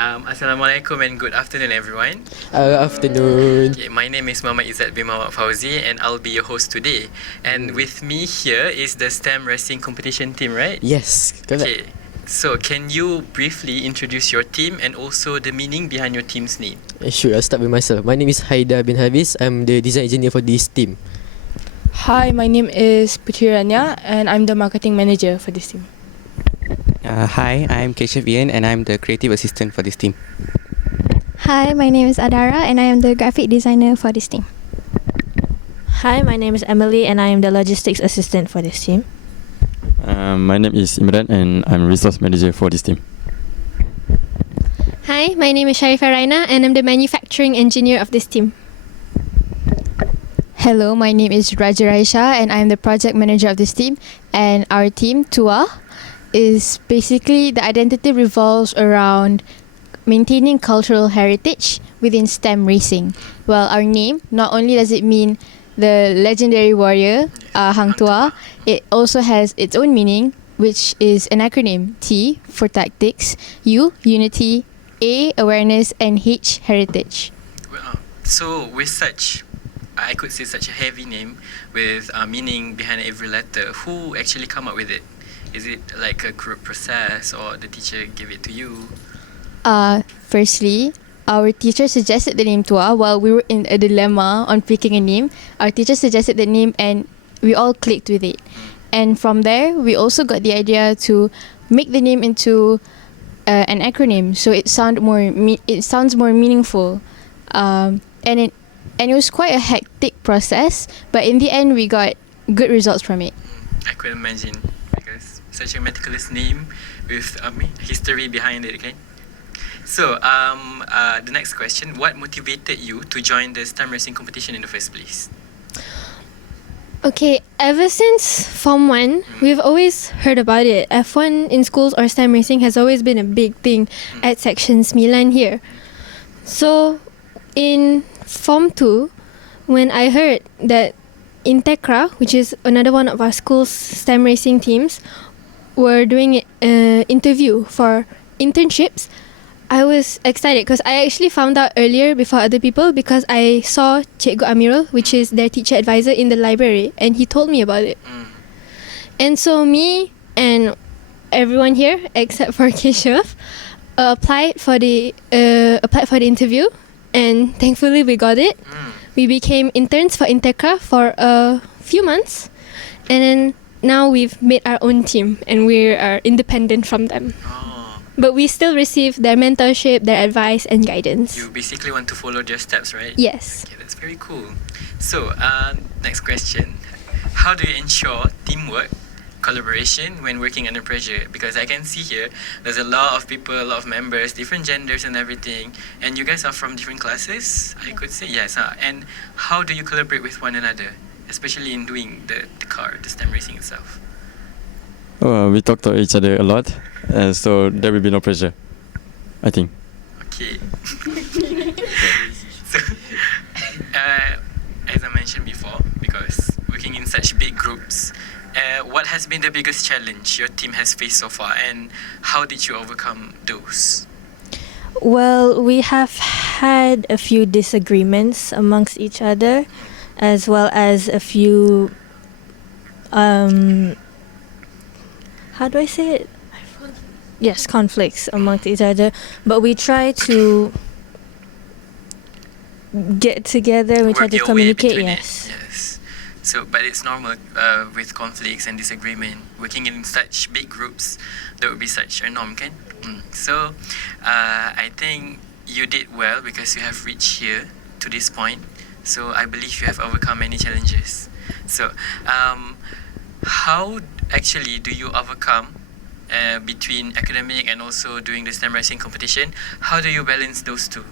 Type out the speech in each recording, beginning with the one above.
Assalamualaikum and good afternoon, everyone. Afternoon. Okay, my name is Muhammad Izzat bin Muhammad Fauzi, and I'll be your host today. And with me here is the STEM racing competition team, right? Yes, correct. Okay, so can you briefly introduce your team and also the meaning behind your team's name? Sure, I'll start with myself. My name is Haida bin Hafiz. I'm the design engineer for this team. Hi, my name is Putri Rania and I'm the marketing manager for this team. Hi, I'm Keshav Ian and I'm the creative assistant for this team. Hi, my name is Adara and I am the graphic designer for this team. Hi, my name is Emily and I am the logistics assistant for this team. My name is Imran and I'm resource manager for this team. Hi, my name is Sharifa Raina and I'm the manufacturing engineer of this team. Hello, my name is Raja Raisha and I'm the project manager of this team. And our team, TUAH, is basically the identity revolves around maintaining cultural heritage within STEM racing. Well, our name, not only does it mean the legendary warrior, Hang Tuah, it also has its own meaning, which is an acronym: T for tactics, U, unity, A, awareness, and H, heritage. Well, so with such, I could say such a heavy name with meaning behind every letter, who actually come up with it? Is it like a group process or the teacher gave it to you? Firstly, our teacher suggested the name Tuah while we were in a dilemma on picking a name. Our teacher suggested the name and we all clicked with it. And from there, we also got the idea to make the name into an acronym, so it sounds more meaningful. And it was quite a hectic process, but in the end, we got good results from it. I could imagine, because such a meticulous name with history behind it, okay? So, the next question, what motivated you to join the STEM racing competition in the first place? Okay, ever since Form 1, we've always heard about it. F1 in schools or STEM racing has always been a big thing at Section 9 here. So, in Form 2, when I heard that Integra, which is another one of our school's STEM racing teams, were doing an interview for internships, I was excited because I actually found out earlier before other people because I saw Cikgu Amirul, which is their teacher advisor, in the library, and he told me about it. And so me and everyone here except for Keshav applied for the interview, and thankfully we got it. We became interns for Integra for a few months, and then now we've made our own team and we are independent from them. But we still receive their mentorship, their advice and guidance. You basically want to follow their steps, right? Yes. Okay, that's very cool. So, next question. How do you ensure teamwork, collaboration when working under pressure? Because I can see here, there's a lot of people, a lot of members, different genders and everything. And you guys are from different classes, I could say, yes. And how do you collaborate with one another, especially in doing the STEM racing itself? We talk to each other a lot, so there will be no pressure, I think. Okay. So, as I mentioned before, because working in such big groups, what has been the biggest challenge your team has faced so far, and how did you overcome those? Well, we have had a few disagreements amongst each other, as well as a few how do I say it? Yes, conflicts amongst each other. But we try to get together. We try to communicate. Yes. So, but it's normal with conflicts and disagreement. Working in such big groups, there would be such a norm, can? So, I think you did well because you have reached here to this point. So, I believe you have overcome many challenges. So, how actually do you overcome between academic and also doing the STEM racing competition? How do you balance those two?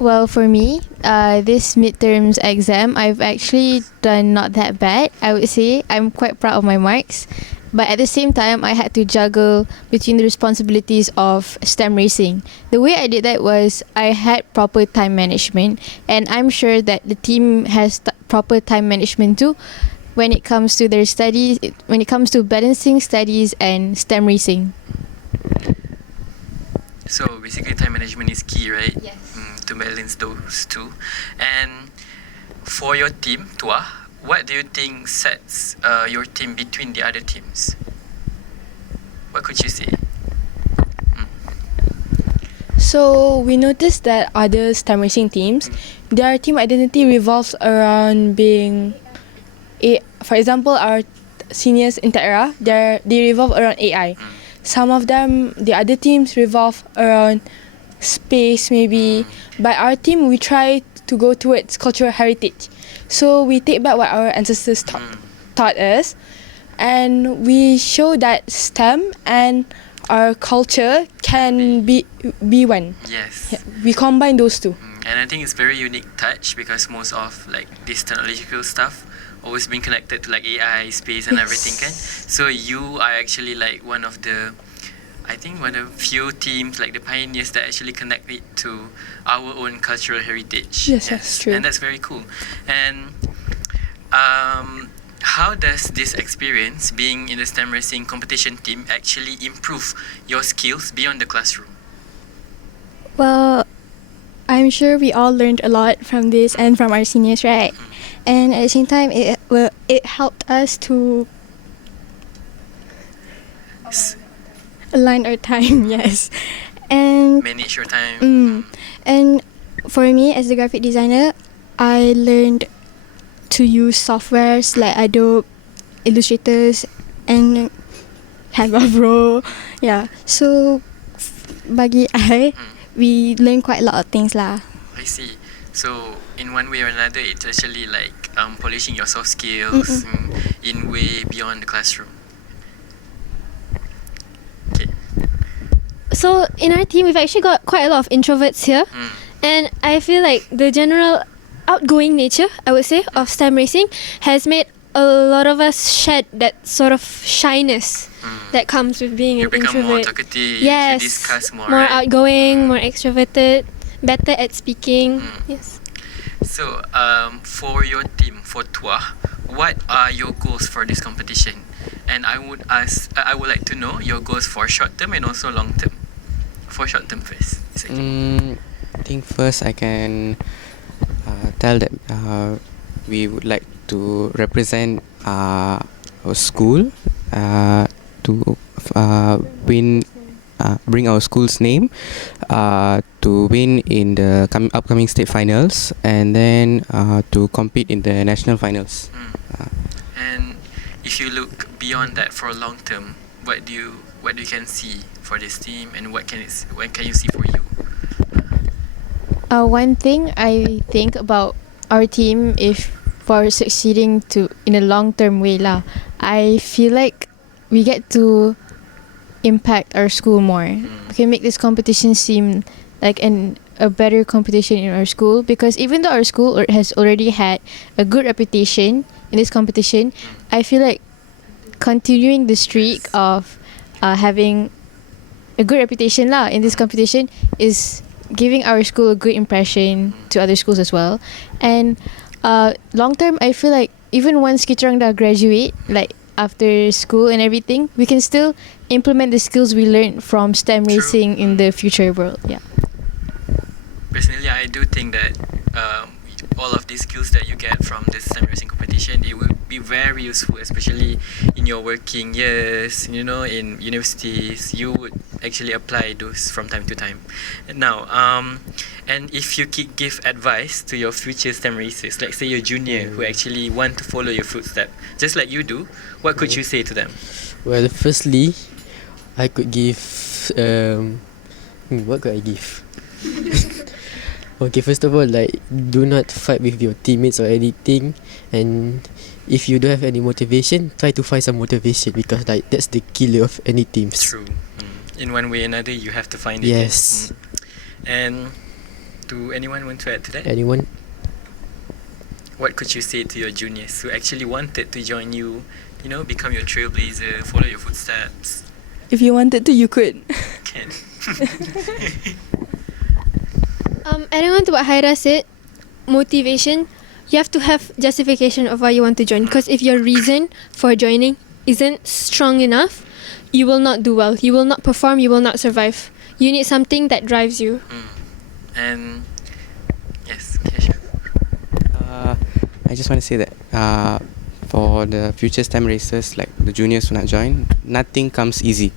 Well, for me, this midterms exam, I've actually done not that bad. I would say I'm quite proud of my marks. But at the same time, I had to juggle between the responsibilities of STEM racing. The way I did that was I had proper time management, and I'm sure that the team has proper time management too when it comes to their studies, when it comes to balancing studies and STEM racing. So basically, time management is key, right? Yes. To balance those two. And for your team, TUAH, what do you think sets your team between the other teams? What could you say? So we noticed that other STEM racing teams, their team identity revolves around being, for example, our seniors in TERA, they revolve around AI. Some of them, the other teams revolve around space maybe. But our team, we try to go towards cultural heritage. So we take back what our ancestors taught us, and we show that STEM and our culture can be one. Yes. Yeah, we combine those two. And I think it's very unique touch because most of like this technological stuff always been connected to like AI, space and everything, kan? So you are actually like one of the, I think one of few teams, like the pioneers that actually connect it to our own cultural heritage. Yes, that's true. And that's very cool. And how does this experience being in the STEM racing competition team actually improve your skills beyond the classroom? Well, I'm sure we all learned a lot from this and from our seniors, right? And at the same time, it helped us to align our time, yes. And Manage your time. and for me as the graphic designer, I learned to use softwares like Adobe, Illustrators, and Canva Pro. Yeah. So bagi I, we learn quite a lot of things lah. I see. So in one way or another, it's actually like polishing your soft skills in way beyond the classroom. Okay. So in our team, we've actually got quite a lot of introverts here, and I feel like the general outgoing nature, I would say, of STEM racing has made a lot of us shed that sort of shyness that comes with being You an become introvert. more talkative, Yes, you discuss more, more right? outgoing, more extroverted, better at speaking. Yes. So for your team, for TUAH, what are your goals for this competition? And I would like to know your goals for short term and also long term. For short term first. I think first I can tell that we would like to represent our school to win, bring our school's name to win in the upcoming state finals, and then to compete in the national finals. And if you look beyond that for long term, what do you can see for this team, and what can you see for you? One thing I think about our team, if for succeeding to in a long-term way lah, I feel like we get to impact our school more. We can make this competition seem like a better competition in our school, because even though our school has already had a good reputation in this competition, I feel like continuing the streak of having a good reputation lah in this competition is giving our school a good impression to other schools as well. And long term, I feel like even once kita orang dah graduate, like after school and everything, we can still implement the skills we learned from STEM racing in the future world. Yeah. Personally, I do think that all of these skills that you get from this STEM racing competition, it will be very useful, especially in your working years, you know, in universities. You would actually apply those from time to time. Now, and if you could give advice to your future STEM racers, like say your junior who actually want to follow your footsteps, just like you do, what could you say to them? Well, firstly, I could give. What could I give? Okay, first of all, like, do not fight with your teammates or anything, and if you don't have any motivation, try to find some motivation, because like that's the killer of any teams. True. In one way or another, you have to find it. Yes. And do anyone want to add to that? Anyone? What could you say to your juniors who actually wanted to join you, you know, become your trailblazer, follow your footsteps? If you wanted to, you could. Can. Adding on to what Haira said, motivation, you have to have justification of why you want to join. Because if your reason for joining isn't strong enough, you will not do well. You will not perform. You will not survive. You need something that drives you. And yes, Kesha. I just want to say that for the future STEM races, like the juniors who not join, nothing comes easy.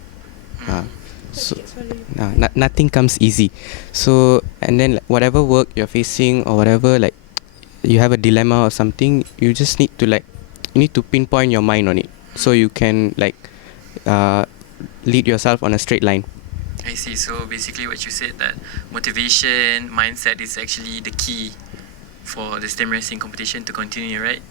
Nothing comes easy. So, and then like, whatever work you're facing or whatever, like you have a dilemma or something, you just need to you need to pinpoint your mind on it, so you can lead yourself on a straight line. I see. So basically what you said, that motivation, mindset is actually the key for the STEM racing competition to continue, right?